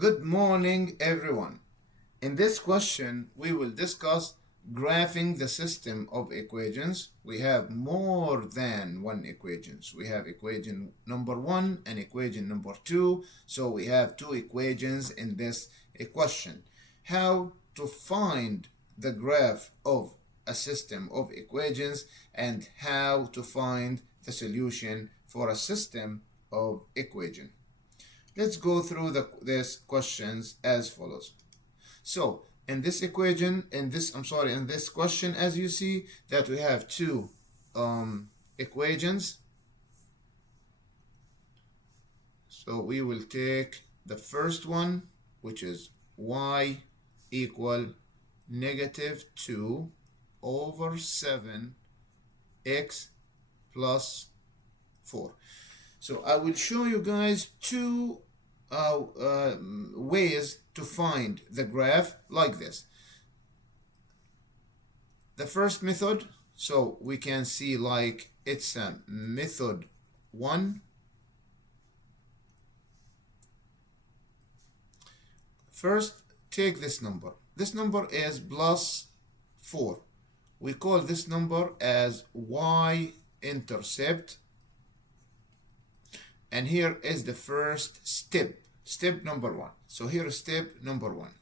Good morning, everyone. In this question, we will discuss graphing the system of equations. We have more than one equations. We have equation number 1 and equation number 2. So we have two equations in this question. How to find the graph of a system of equations and how to find the solution for a system of equation. Let's go through these questions as follows. So in this equation, in this question, as you see that we have two equations. So we will take the first one, which is y equal negative 2 over 7x plus 4. So I will show you guys two ways to find the graph like this. The first method, so we can see like it's method 1. First, take this number. This number is plus 4. We call this number as y-intercept. And here is the first step number 1. So here is step number 1.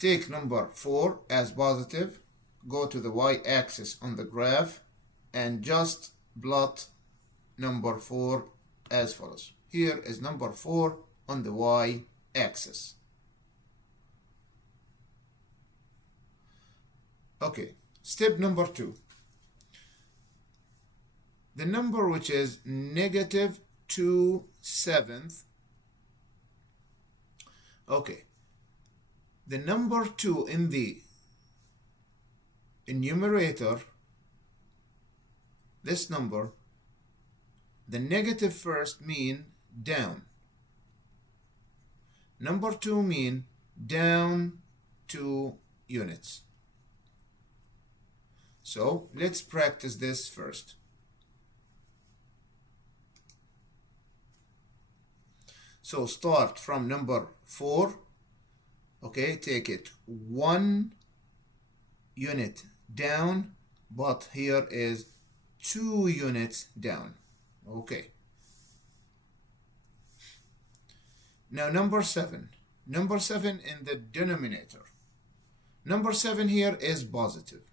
Take number 4 as positive, go to the y-axis on the graph, and just plot number 4 as follows. Here is number 4 on the y-axis. Okay, step number 2. The number which is negative 2/7. Okay. The number 2 in the numerator, this number, the negative first mean down. Number 2 mean down 2 units. So let's practice this first. So start from number 4, okay, take it 1 unit down, but here is 2 units down, okay. Now number 7 in the denominator. Number 7 here is positive.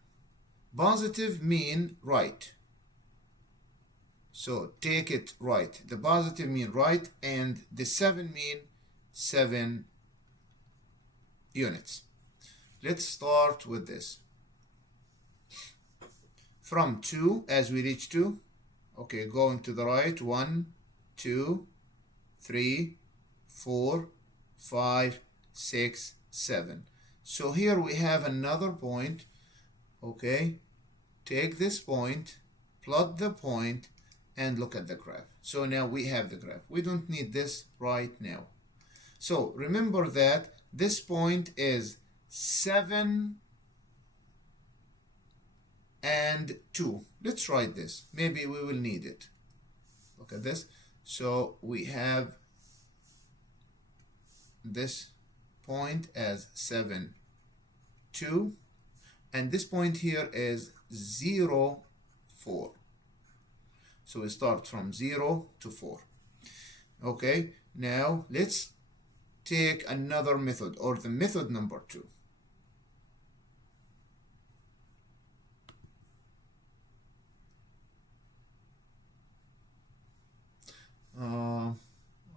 Positive mean right. So take it right. The positive mean right, and the 7 mean 7 units. Let's start with this. From 2, as we reach 2, okay, going to the right, 1, 2, 3, 4, 5, 6, 7. So here we have another point, okay. Take this point, plot the point, and look at the graph. So now we have the graph. We don't need this right now. So remember that this point is 7 and 2. Let's write this. Maybe we will need it. Look at this. So we have this point as 7, 2. And this point here is 0, 4. So we start from 0 to 4. Okay, now let's take another method, or the method number 2.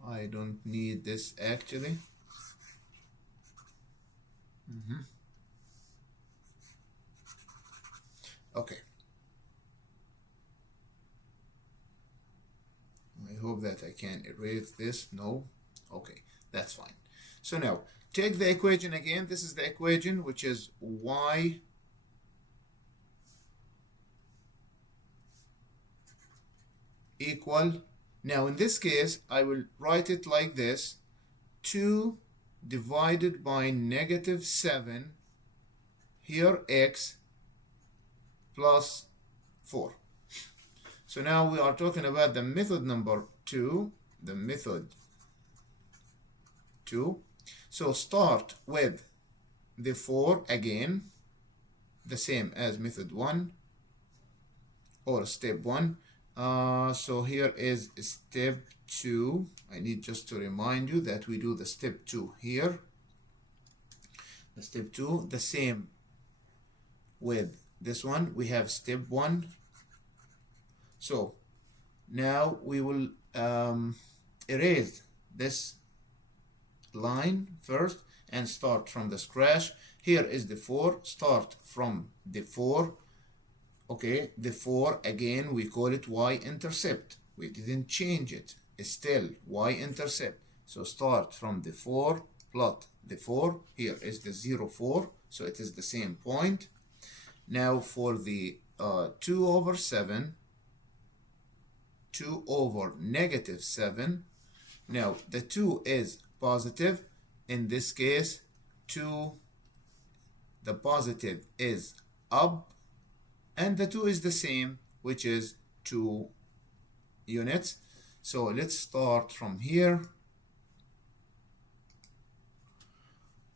I don't need this actually. Okay. I hope that I can erase this. No. Okay, that's fine. So now take the equation again. This is the equation which is y equal. Now in this case I will write it like this: 2 divided by negative 7, here x plus 4. So now we are talking about the method number 2, the method 2. So start with the 4 again, the same as method 1 or step 1. So here is step 2. I need just to remind you that we do the step 2 here. The step 2, the same with this one. We have step 1. So now we will erase this line first and start from the scratch. Here is the 4. Start from the 4. Okay, the 4 again, we call it y-intercept. We didn't change it. It's still y-intercept. So start from the 4, plot the 4. Here is the 0, 4. So it is the same point. Now for the 2 over 7, 2 over negative 7. Now the 2 is positive. In this case, 2, the positive is up, and the 2 is the same, which is 2 units. So let's start from here,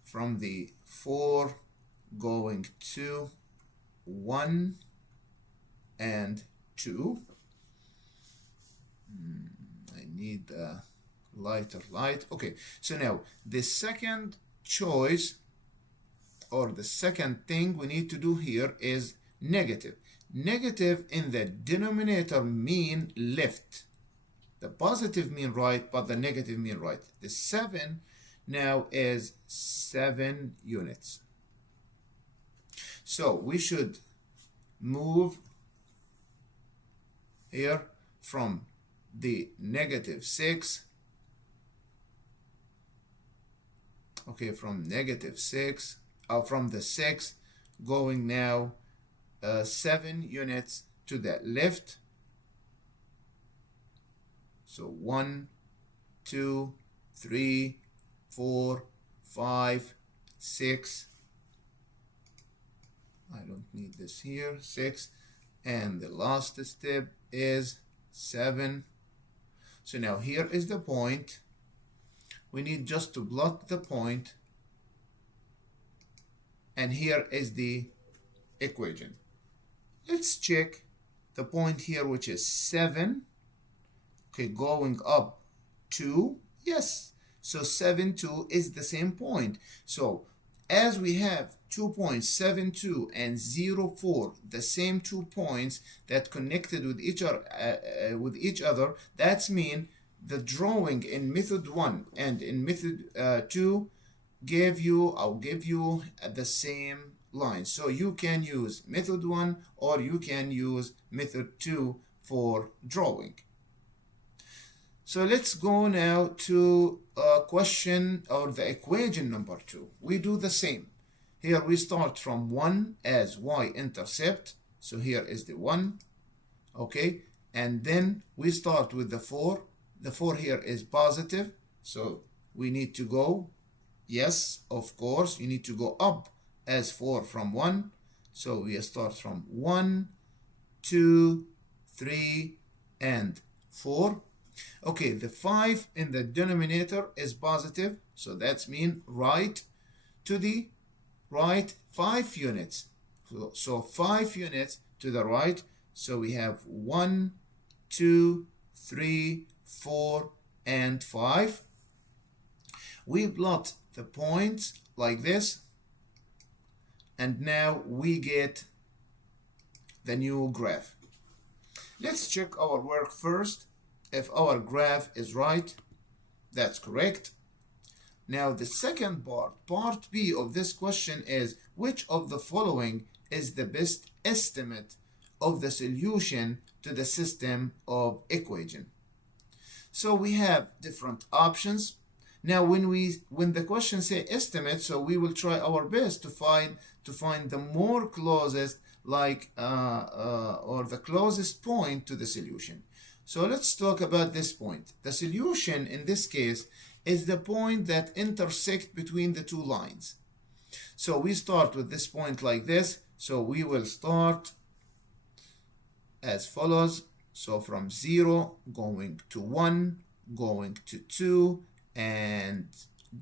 from the 4 going to 1 and 2. I need a lighter light. Okay, so now the second choice, or the second thing we need to do here, is negative. Negative in the denominator mean left. The positive mean right, but the negative mean right. The 7 now is 7 units. So we should move here from the negative 6. Okay, from negative 6, from the 6, going now 7 units to the left. So 1, 2, 3, 4, 5, 6. I don't need this here. 6. And the last step is 7. So now here is the point. We need just to plot the point. And here is the equation. Let's check the point here, which is 7. Okay, going up 2. Yes. So 7, 2 is the same point. So as we have 2 points, 7, 2 and 0, 4, the same 2 points that connected with each other, that's mean the drawing in method 1 and in method 2 give you the same line. So you can use method 1 or you can use method 2 for drawing. So let's go now to question or the equation number 2. We do the same. Here we start from 1 as y-intercept. So here is the 1. Okay. And then we start with the 4. The 4 here is positive. So we need to go, yes, of course, you need to go up as 4 from 1. So we start from 1, 2, 3, and 4. Okay, the 5 in the denominator is positive, so that's mean right to the right 5 units. So 5 units to the right. So we have 1, 2, 3, 4, and 5. We plot the points like this, and now we get the new graph. Let's check our work first. If our graph is right, that's correct. Now the second part B of this question is, which of the following is the best estimate of the solution to the system of equation? So we have different options. Now when the question say estimate, so we will try our best to find the more closest or the closest point to the solution. So let's talk about this point. The solution in this case is the point that intersects between the two lines. So we start with this point like this. So we will start as follows. So from 0 going to 1, going to 2, and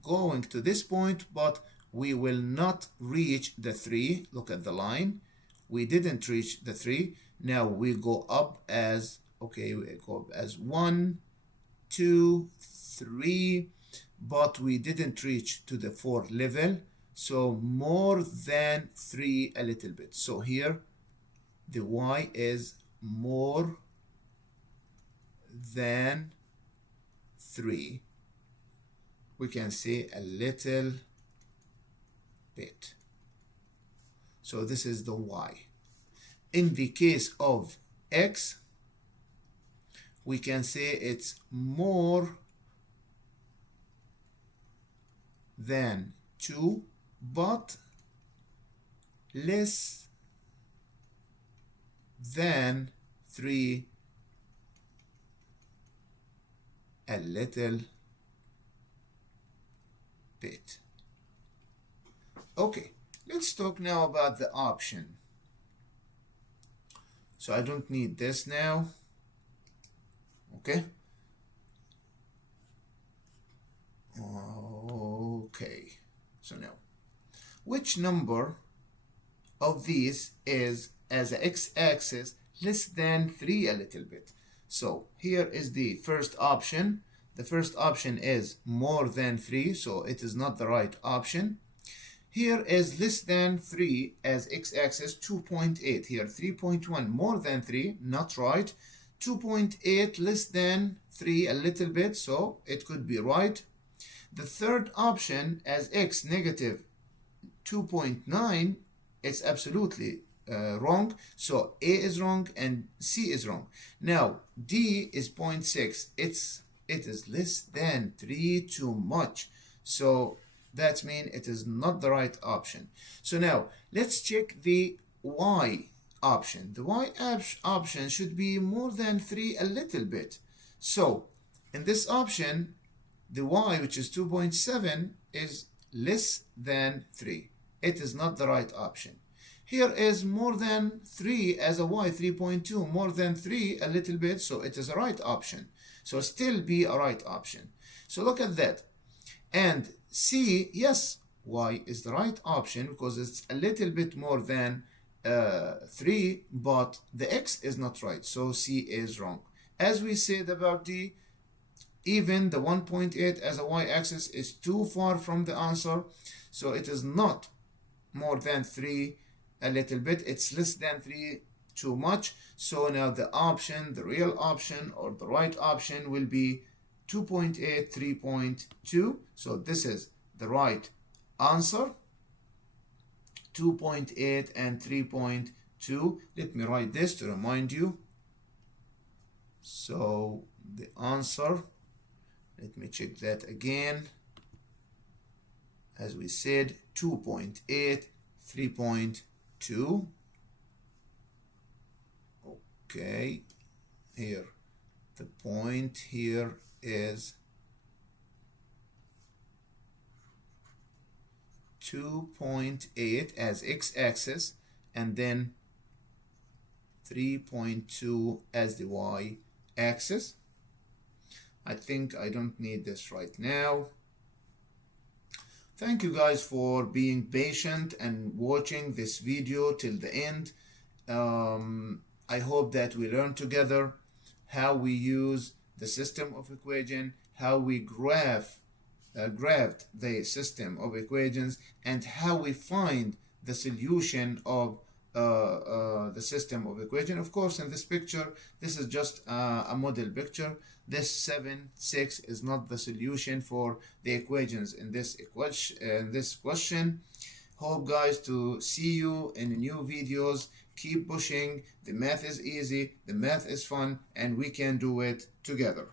going to this point, but we will not reach the 3. Look at the line. We didn't reach the 3. Now we go up as, okay, we go up as 1, 2, 3, but we didn't reach to the 4 level. So more than 3 a little bit. So here the y is more than 3. We can say a little bit. So this is the y. In the case of x, we can say it's more than 2, but less than 3 a little bit. Okay, let's talk now about the option. So I don't need this now. Okay. Okay. So now, which number of these is as a x-axis less than 3 a little bit? So here is the first option. The first option is more than 3, so it is not the right option. Here is less than 3 as x-axis, 2.8. Here 3.1 more than 3, not right. 2.8 less than 3 a little bit, so it could be right. The third option as x negative 2.9, it's absolutely wrong. So A is wrong and C is wrong. Now D is 0.6. It is less than 3 too much. So that means it is not the right option. So now let's check the Y option. The Y option should be more than 3 a little bit. So in this option, the Y, which is 2.7, is less than 3. It is not the right option. Here is more than 3 as a Y, 3.2, more than 3 a little bit, so it is a right option. So still be a right option. So look at that. And C, yes, Y is the right option because it's a little bit more than 3, but the X is not right, so C is wrong. As we said about D, even the 1.8 as a y-axis is too far from the answer, so it is not more than 3 a little bit, it's less than 3 too much. So now the option, the real option or the right option will be 2.8, 3.2. So this is the right answer, 2.8 and 3.2. Let me write this to remind you. So the answer, let me check that again. As we said, 2.8, 3.2. Okay, here the point here is 2.8 as x-axis and then 3.2 as the y-axis. I think I don't need this right now. Thank you guys for being patient and watching this video till the end. I hope that we learn together how we use the system of equation, how we graphed the system of equations, and how we find the solution of the system of equation. Of course, in this picture, this is just a model picture. This 7, 6 is not the solution for the equations in this question. Hope guys to see you in new videos. Keep pushing. The math is easy, the math is fun, and we can do it together.